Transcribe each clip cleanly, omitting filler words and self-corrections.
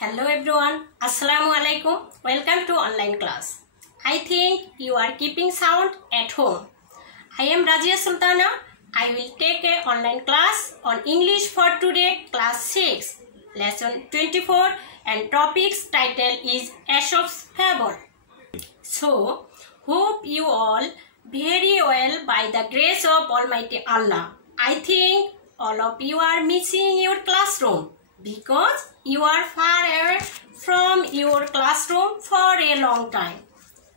Hello everyone, Assalamu alaikum. Welcome to online class. I think you are keeping sound at home. I am Razia Sultana. I will take a online class on English for today, class 6, lesson 24, and topic's title is Aesop's Fable. So, hope you all very well by the grace of Almighty Allah. I think all of you are missing your classroom because you are far away from your classroom for a long time.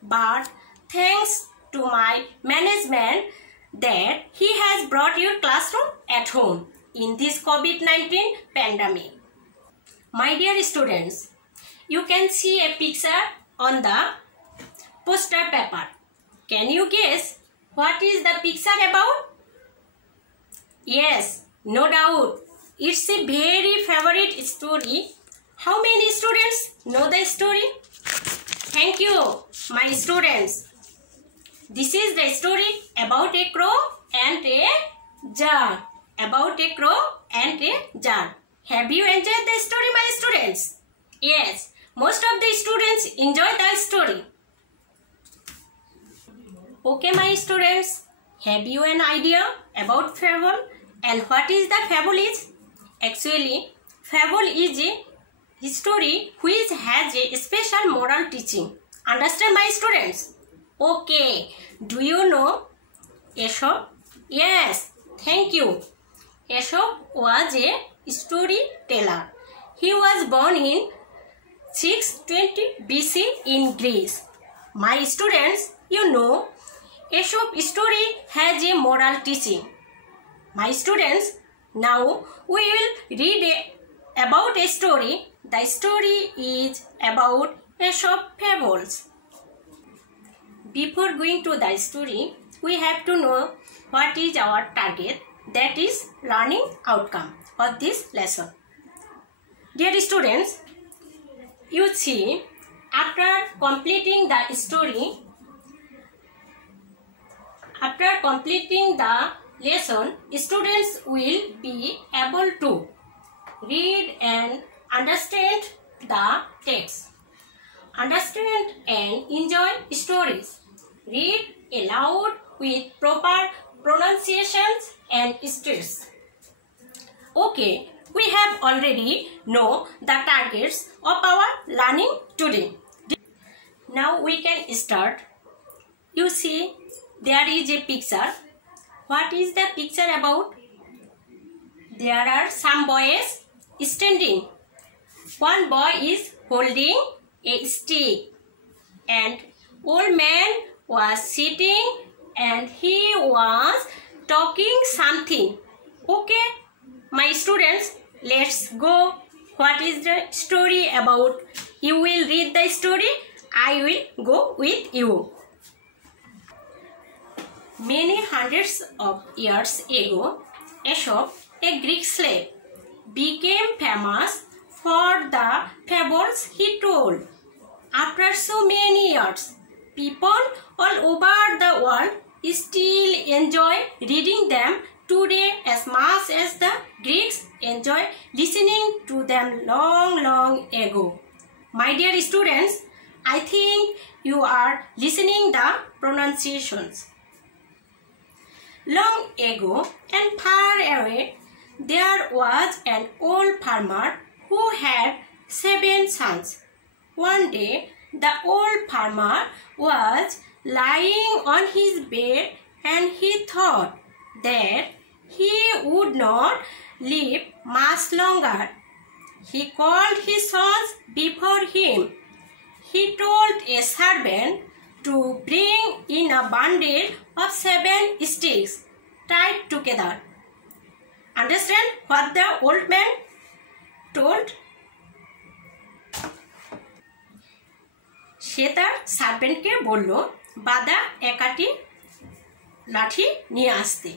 But thanks to my management that he has brought your classroom at home in this COVID-19 pandemic. My dear students, you can see a picture on the poster paper. Can you guess what is the picture about? Yes, no doubt. It's a very favorite story. How many students know the story? Thank you, my students. This is the story about a crow and a jar. About a crow and a jar. Have you enjoyed the story, my students? Yes, most of the students enjoy the story. Okay, my students, have you an idea about fable and what is the fable is? Actually, fable is a story which has a special moral teaching. Understand, my students? Okay, do you know Aesop? Yes, thank you. Aesop was a storyteller. He was born in 620 BC in Greece. My students, you know, Aesop's story has a moral teaching. My students, now we will read about a story. The story is about Aesop fables. Before going to the story, we have to know what is our target, that is learning outcome of this lesson. Dear students, you see, after completing the story, after completing the lesson, students will be able to read and understand the text, understand and enjoy stories, read aloud with proper pronunciations and stress. Okay, we have already know the targets of our learning today. Now we can start. You see, there is a picture. What is the picture about? There are some boys standing. One boy is holding a stick and old man was sitting and he was talking something. Okay, my students, let's go. What is the story about? You will read the story. I will go with you. Many hundreds of years ago, Aesop, a Greek slave, became famous for the fables he told. After so many years, people all over the world still enjoy reading them today as much as the Greeks enjoy listening to them long ago. My dear students, I think you are listening the pronunciations. Long ago and far away, there was an old farmer who had 7 sons. One day, the old farmer was lying on his bed and he thought that he would not live much longer. He called his sons before him. He told a servant to bring in a bundle of 7 sticks tied together. Understand what the old man told? সে তার সার্ভেন্টকে বলল বাঁধা একাটি লাঠি নিয়ে আসতে.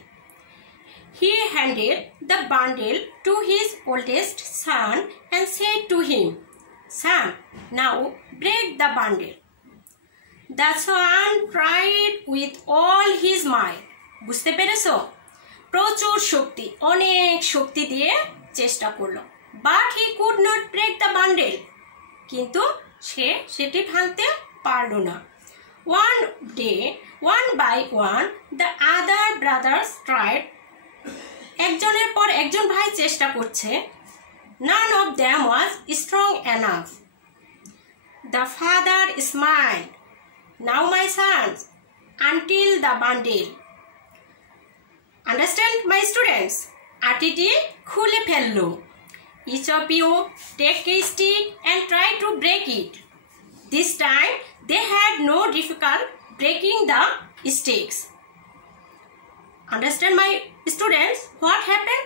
He handed the bundle to his oldest son and said to him, "Son, now break the bundle." The son tried with all his might. বুঝতে পেরেছো? প্রচুর শক্তি, অনেক শক্তি দিয়ে চেষ্টা করলো. But he could not break the bundle. কিন্তু সে সেটি ভাঙতে পারল না। One day, one by one, the other brothers tried. একজনের পর একজন ভাই চেষ্টা করছে। None of them was strong enough. The father smiled. Now my sons, until the bundle. Understand, my students? আটিটি খুলে ফেললো। Each of you take a stick and try to break it. This time they had no difficulty breaking the sticks. Understand, my students, what happened?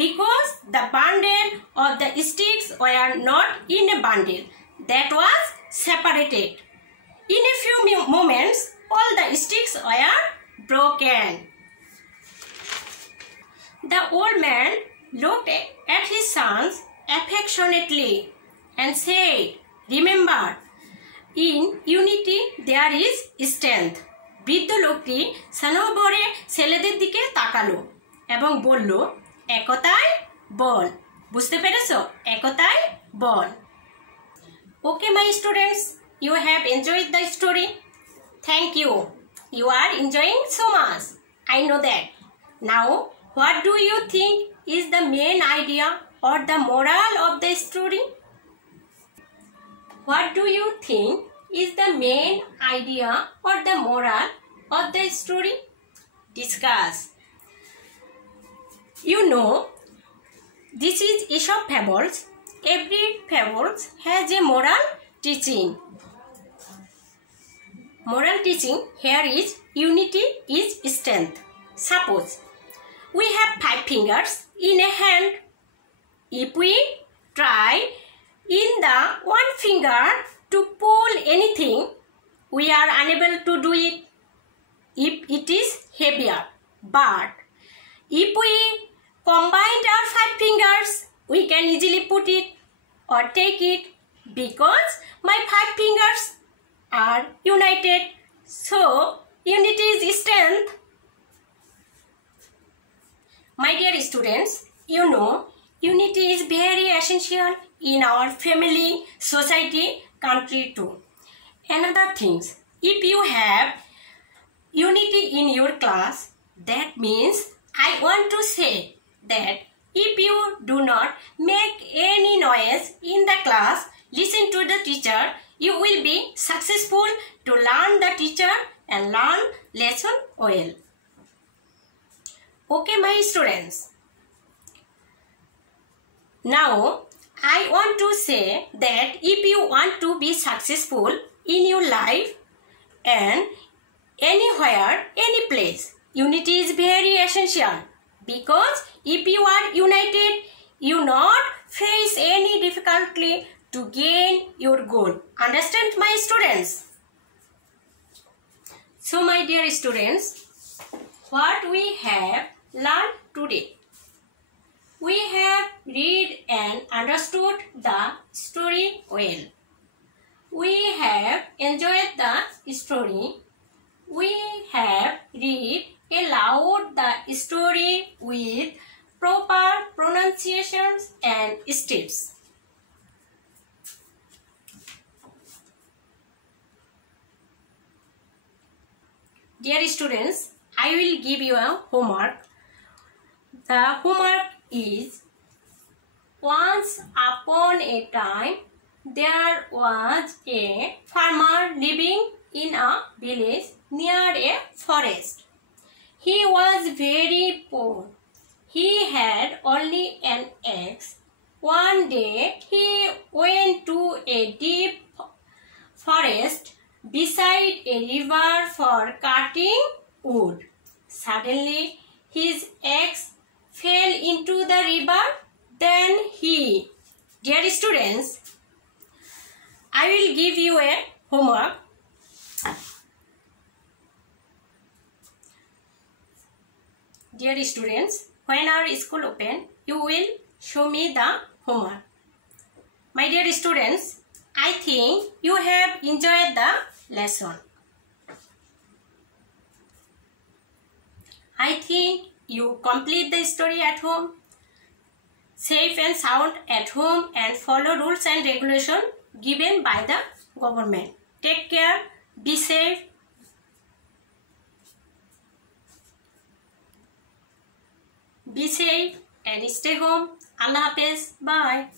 Because the bundle of the sticks were not in a bundle, that was separated. In a few moments, all the sticks were broken. The old man looked at his sons affectionately and said, "Remember, in unity there is strength." বৃদ্ধ লোকটি স্নেহভরে ছেলেদের দিকে তাকালো এবং বলল, একতায় বল। বুঝতে পেরেছো? একতায় বল। Okay, my students, you have enjoyed the story. Thank you. You are enjoying so much. I know that. Now, what do you think is the main idea or the moral of the story? What do you think is the main idea or the moral of the story? Discuss. You know, this is Aesop fables. Every fable has a moral teaching. Moral teaching here is unity is strength. Suppose we have 5 fingers in a hand. If we try in the one finger to pull anything, we are unable to do it if it is heavier. But if we combine our 5 fingers, we can easily put it or take it because my 5 fingers are united. So, unity is strength. My dear students, you know, unity is very essential in our family, society, country too. Another things, if you have unity in your class, that means I want to say that if you do not make any noise in the class, listen to the teacher, you will be successful to learn the teacher and learn lesson well. Okay, my students. Now, I want to say that if you want to be successful in your life and anywhere, any place, unity is very essential. Because if you are united, you not face any difficulty to gain your goal. Understand, my students? So, my dear students, what we have learned today? We have read and understood the story well. We have enjoyed the story. We have read aloud the story with proper pronunciations and steps. Dear students, I will give you a homework. The homework is, once upon a time, there was a farmer living in a village near a forest. He was very poor. He had only an axe. One day he went to a deep forest beside a river for cutting wood. Suddenly his axe fell into the river. Then he... Dear students, I will give you a homework. Dear students, when our school open, you will show me the homework. My dear students, I think you have enjoyed the lesson. I think you complete the story at home, safe and sound at home, and follow rules and regulation given by the government. Take care, be safe. Be safe and stay home. Allah Hafiz. Bye.